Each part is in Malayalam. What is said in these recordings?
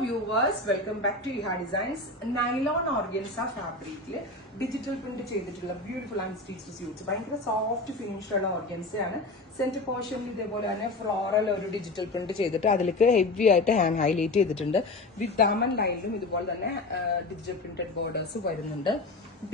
viewers, welcome back to Iha Designs. Nylon organza fabric digital print ചെയ്തിട്ടുള്ള beautiful unstitched suits. ഭയങ്കര soft finish ഉള്ള organza ആണ്. Center portion ഇതേപോലെ തന്നെ floral ഒരു digital print ചെയ്തിട്ട് അതിലേക്ക് heavy ആയിട്ട് hand highlight ചെയ്തിട്ടുണ്ട്. With daman line ഇതുപോലെ തന്നെ digital printed borders വരുന്നുണ്ട്.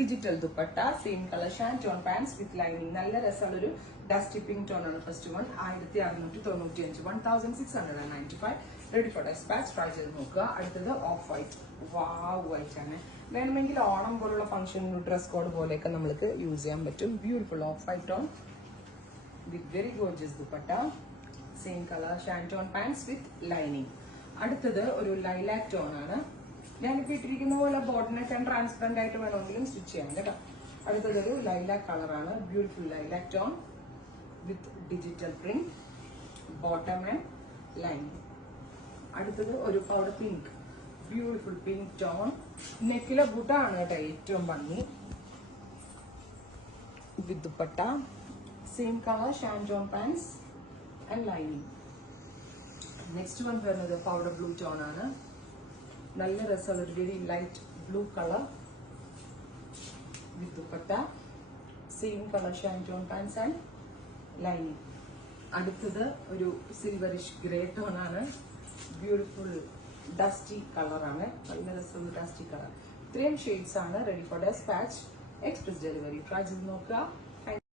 Digital dupatta, same color shanton pants with lining. നല്ല രസമുള്ള ഒരു dusty pink tone ആണ് first one. 1695 1695 ready for dispatch. Try ചെയ്ത് നോക്കുക. അടുത്തത് ഓഫ് വൈറ്റ്. വാവ് വൈറ്റ് ആണ്. വേണമെങ്കിൽ ഓണം പോലുള്ള ഫംഗ്ഷൻ ഡ്രസ് കോഡ് പോലെയൊക്കെ നമുക്ക് യൂസ് ചെയ്യാൻ പറ്റും. Beautiful off white tone with very gorgeous dupatta. Same colour shantoon pants with lining. അടുത്തത് ഒരു ലൈലാക് ടോൺ ആണ്. ഞാനിപ്പോൾ ഇട്ടിരിക്കുന്ന പോലെ ബോർഡിനൊക്കെ ട്രാൻസ്പെറന്റ് ആയിട്ട് വേണമെങ്കിലും സ്റ്റിച്ച് ചെയ്യാം കേട്ടോ. അടുത്തതൊരു ലൈലാക് കളറാണ്. Beautiful lilac tone with digital print bottom and lining. അടുത്തത് ഒരു powder pink. Beautiful pink tone. നെക്കിലെ ബുട്ട ആണ് കേട്ടോ ഏറ്റവും ഭംഗി. With dupatta same colour shantoon pants and lining. Next one വരുന്നത് പൗഡർ ബ്ലൂ ടോൺ ആണ്. നല്ല രസമുള്ള ഒരു very light blue colour with dupatta same colour shantoon pants and lining. അടുത്തത് ഒരു സിൽവറിഷ് ഗ്രേ ടോൺ ആണ്. ബ്യൂട്ടിഫുൾ ഡസ്റ്റി കളറാണ്. നല്ല രസമുള്ള ഡസ്റ്റി കളർ. ഇത്രയും ഷെയ്ഡ്സ് ആണ്. Ready for despatch. Express delivery. Try ചെയ്ത് നോക്കുക.